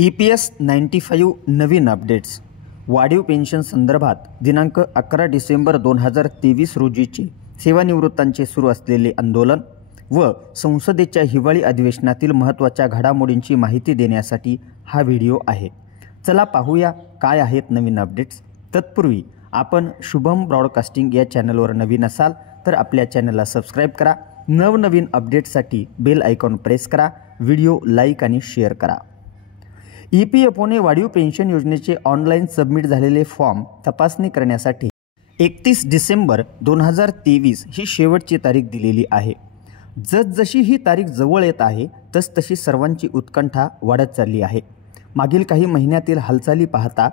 EPS 95 नवीन updates. वाढीव pension संदर्भात दिनांक 11 डिसेंबर 2023 रोजीचे सेवानिवृत्तांचे सुरू असलेले आंदोलन व संसदेच्या हिवाळी अधिवेशनातील महत्त्वाच्या घडामोडींची माहिती देण्यासाठी हा व्हिडिओ आहे. चला पाहूया काय आहेत नवीन अपडेट्स. तत्पूर्वी आपण शुभम ब्रॉडकास्टिंग या चॅनलवर नवीन असाल तर आपल्या चॅनलला सबस्क्राईब करा. नवनवीन अपडेट्ससाठी बेल आयकॉन प्रेस करा. व्हिडिओ लाईक आणि शेअर करा. EPFOने वाढीव पेन्शन योजनेचे ऑनलाईन सबमिट झालेले फॉर्म तपासणी करण्यासाठी 31 डिसेंबर 2023 ही शेवटची तारीख दिलेली आहे. जसजशी ही तारीख जवळ येत आहे तसतशी सर्वांची उत्कंठा वाढत चालली आहे. मागील काही महिन्यातील हालचाली पाहता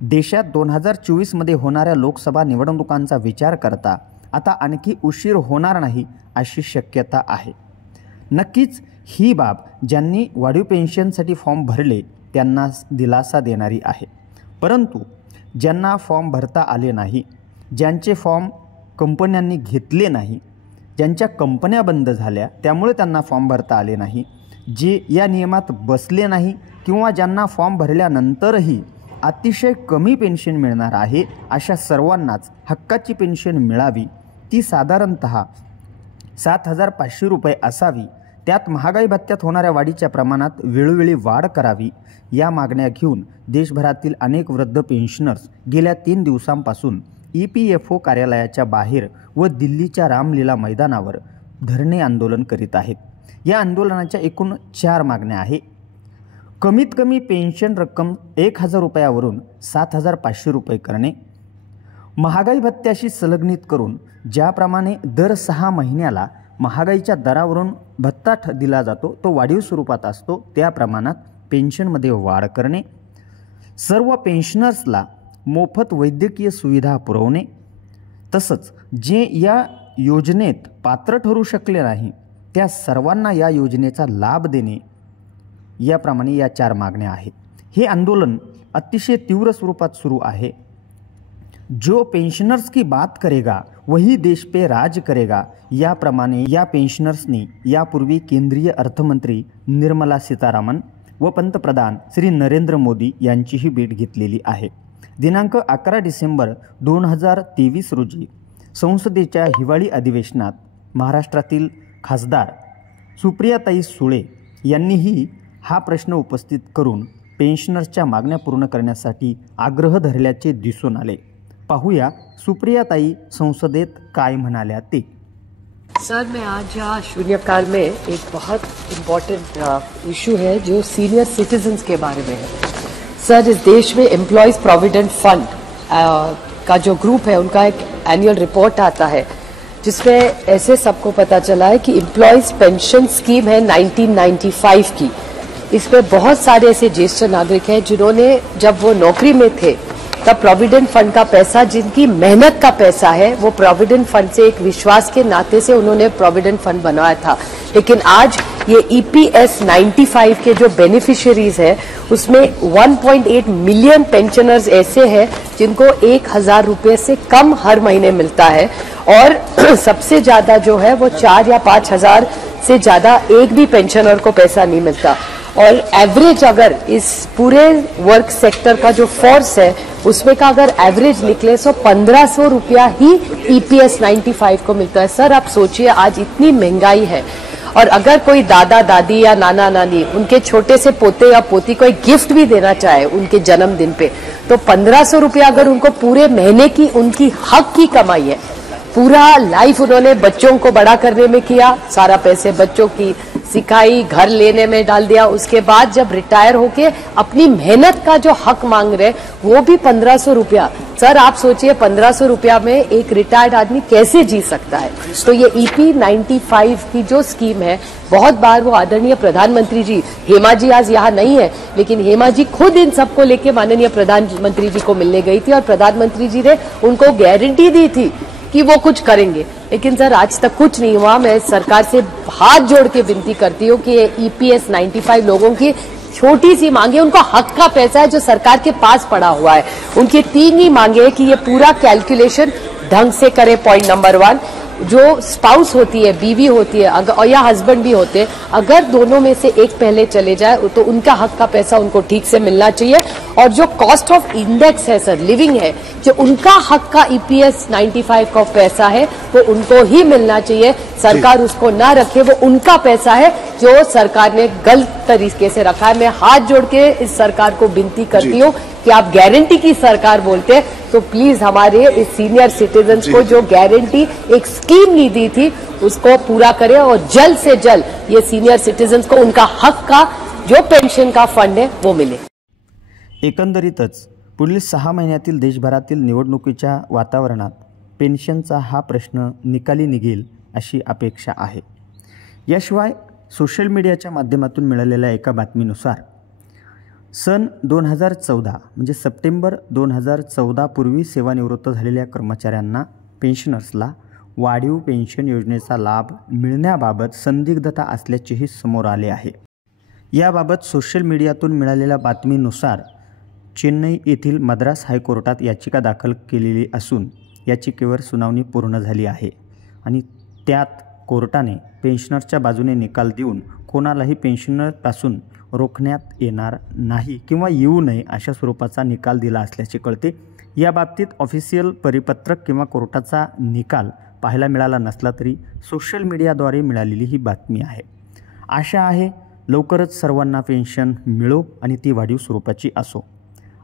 देशात 2024मध्ये होणाऱ्या लोकसभा निवडणुकांचा विचार करता आता आणखी उशीर होणार नाही अशी शक्यता आहे. नक्कीच ही बाब ज्यांनी वाढीव पेन्शनसाठी फॉर्म भरले त्यांना दिलासा देणारी आहे. परंतु ज्यांना फॉर्म भरता आले नाही, ज्यांचे फॉर्म कंपन्यांनी घेतले नाही, ज्यांच्या कंपन्या बंद झाल्या त्यामुळे त्यांना फॉर्म भरता आले नाही, जे या नियमात बसले नाही किंवा ज्यांना फॉर्म भरल्यानंतरही अतिशय कमी पेन्शन मिळणार आहे, अशा सर्वांनाच हक्काची पेन्शन मिळावी. ती साधारणतः 7,500 रुपये असावी. त्यात महागाई भत्त्यात होणाऱ्या वाढीच्या प्रमाणात वेळोवेळी वाढ करावी या मागण्या घेऊन देशभरातील अनेक वृद्ध पेन्शनर्स गेल्या 3 दिवसांपासून EPFO कार्यालयाच्या बाहेर व दिल्लीच्या रामलीला मैदानावर धरणे आंदोलन करीत आहेत. या आंदोलनाच्या एकूण 4 मागण्या आहेत. कमीत कमी पेन्शन रक्कम 1,000 रुपयावरून 7,500 रुपये करणे, महागाई भत्त्याशी संलग्नित करून ज्याप्रमाणे दर 6 महिन्याला महागाईच्या दरावरून भत्ता दिला जातो तो वाढीव स्वरूपात असतो त्या प्रमाणात पेन्शनमध्ये वाढ करणे, सर्व पेन्शनर्सला मोफत वैद्यकीय सुविधा पुरवणे, तसंच जे या योजनेत पात्र ठरू शकले नाही त्या सर्वांना या योजनेचा लाभ देणे, याप्रमाणे या 4 मागण्या आहेत. हे आंदोलन अतिशय तीव्र स्वरूपात सुरू आहे. जो पेन्शनर्स की बात करेगा वही देश पे राज करेगा याप्रमाणे या पेन्शनर्सनी यापूर्वी केंद्रीय अर्थमंत्री निर्मला सीतारामन व पंतप्रधान श्री नरेंद्र मोदी यांचीही भेट घेतलेली आहे. दिनांक 11 डिसेंबर 2023 रोजी संसदेच्या हिवाळी अधिवेशनात महाराष्ट्रातील खासदार सुप्रियाताई सुळे यांनीही हा प्रश्न उपस्थित करून पेन्शनर्सच्या मागण्या पूर्ण करण्यासाठी आग्रह धरल्याचे दिसून आले. पाहूया सुप्रियाताई संसदेत काय म्हणाल्या ते. सर, मैं आज यहाँ शून्यकाल में एक बहुत इम्पोर्टेंट इशू है जो सीनियर सिटीजन्स के बारे में है. सर, इस देश में एम्प्लॉयज प्रोविडेंट फंड का जो ग्रुप है उनका एक एनुअल रिपोर्ट आता है जिसमें ऐसे सबको पता चला है कि एम्प्लॉयज पेंशन स्कीम है 1995 की. इसमें बहुत सारे ऐसे ज्येष्ठ नागरिक हैं जिन्होंने जब वो नौकरी में थे तब प्रोविडेंट फंड का पैसा, जिनकी मेहनत का पैसा है, वो प्रोविडेंट फंड से एक विश्वास के नाते से उन्होंने प्रोविडेंट फंड बनाया था. लेकिन आज ये EPS 95 के जो बेनिफिशियरीज है उसमें 1.8 मिलियन पेंशनर्स ऐसे हैं जिनको 1,000 रुपये से कम हर महीने मिलता है और सबसे ज्यादा जो है वो 4 या 5,000 से ज्यादा एक भी पेंशनर को पैसा नहीं मिलता. और एवरेज अगर इस पूरे वर्क सेक्टर का जो फोर्स है उसमें का अगर एवरेज निकले तो 1,500 रुपया ही EPS 95 को मिलता है. सर, आप सोचिए आज इतनी महंगाई है और अगर कोई दादा दादी या नाना नानी उनके छोटे से पोते या पोती को एक गिफ्ट भी देना चाहे उनके जन्मदिन पे तो 1,500 रुपया अगर उनको पूरे महीने की उनकी हक की कमाई है, पूरा लाइफ उन्होंने बच्चों को बड़ा करने में किया, सारा पैसे बच्चों की सिखाई, घर लेने में डाल दिया, उसके बाद जब रिटायर होके अपनी मेहनत का जो हक मांग रहे वो भी 1,500 रुपया. सर, आप सोचिए 1,500 रुपया में एक रिटायर्ड आदमी कैसे जी सकता है. तो ये EP 95 की जो स्कीम है, बहुत बार वो आदरणीय प्रधानमंत्री जी, हेमा जी आज यहाँ नहीं है लेकिन हेमा जी खुद इन सबको लेके माननीय प्रधानमंत्री जी को मिलने गई थी और प्रधानमंत्री जी ने उनको गारंटी दी थी कि वो कुछ करेंगे. लेकिन सर आज तक कुछ नहीं हुआ. मैं सरकार से हाथ जोड़ के विनती करती हूँ कि EPS 95 लोगों की छोटी सी मांगे, उनको हक का पैसा है जो सरकार के पास पड़ा हुआ है, उनकी 3 ही मांगे कि ये पूरा कैलकुलेशन ढंग से करे. Point number 1. जो स्पाउस होती है, बीवी होती है अगर या हस्बैंड भी होते हैं, अगर दोनों में से एक पहले चले जाए तो उनका हक का पैसा उनको ठीक से मिलना चाहिए। और जो कॉस्ट ऑफ इंडेक्स है सर, लिविंग है, जो उनका हक का EPS 95 का पैसा है वो उनको ही मिलना चाहिए। सरकार उसको ना रखे, वो उनका पैसा है जो सरकार ने गलत तरीके से रखा है। मैं हाथ जोड़ के इस सरकार को विनती करती हूँ कि आप गारंटी की सरकार बोलते हैं तो प्लीज हमारे इस सीनियर सिटीजन्स को जो गारंटी एक स्कीम नी दी थी उसको पूरा करें और जल्द से जल्द ये सीनियर सिटीजन्स को उनका हक का जो पेंशन का फंड है वो मिले। एकंदरीतच पुढील 6 महिन्यातील देशभरातील निवडणुकीच्या वातावरणात पेन्शनचा हा प्रश्न निकाली निघेल अशी अपेक्षा आहे। याशिवाय सोशल मीडियाच्या माध्यमातून मिळालेल्या एका बातमीनुसार सन 2014 म्हणजे सप्टेंबर 2014 पूर्वी सेवानिवृत्त झालेल्या कर्मचाऱ्यांना, पेन्शनर्सला वाढीव पेन्शन योजनेचा लाभ मिळण्याबाबत संदिग्धता असल्याचेही समोर आले आहे। याबाबत सोशल मीडियातून मिळालेल्या बातमीनुसार चेन्नई येथील मद्रास हायकोर्टात याचिका दाखल केलेली असून याचिकेवर सुनावणी पूर्ण झाली आहे आणि त्यात कोर्टाने पेन्शनर्सच्या बाजूने निकाल देऊन कोणालाही पेन्शनरपासून रोखण्यात येणार नाही किंवा येऊ नये अशा स्वरूपाचा निकाल दिला असल्याचे कळते। या बाबतीत ऑफिशियल परिपत्रक किंवा कोर्टाचा निकाल पाहायला मिळाला नसला तरी सोशल मीडियाद्वारे मिळालेली ही बातमी आहे। आशा आहे लवकरच सर्वांना पेन्शन मिळो आणि ती वाढीव स्वरूपाची असो।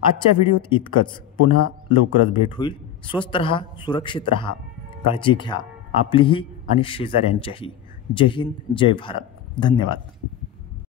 आजच्या व्हिडिओत इतकंच। पुन्हा लवकरच भेट होईल। स्वस्थ रहा, सुरक्षित रहा, काळजी घ्या आपलीही आणि शेजाऱ्यांच्याही। जय हिंद, जय भारत, धन्यवाद।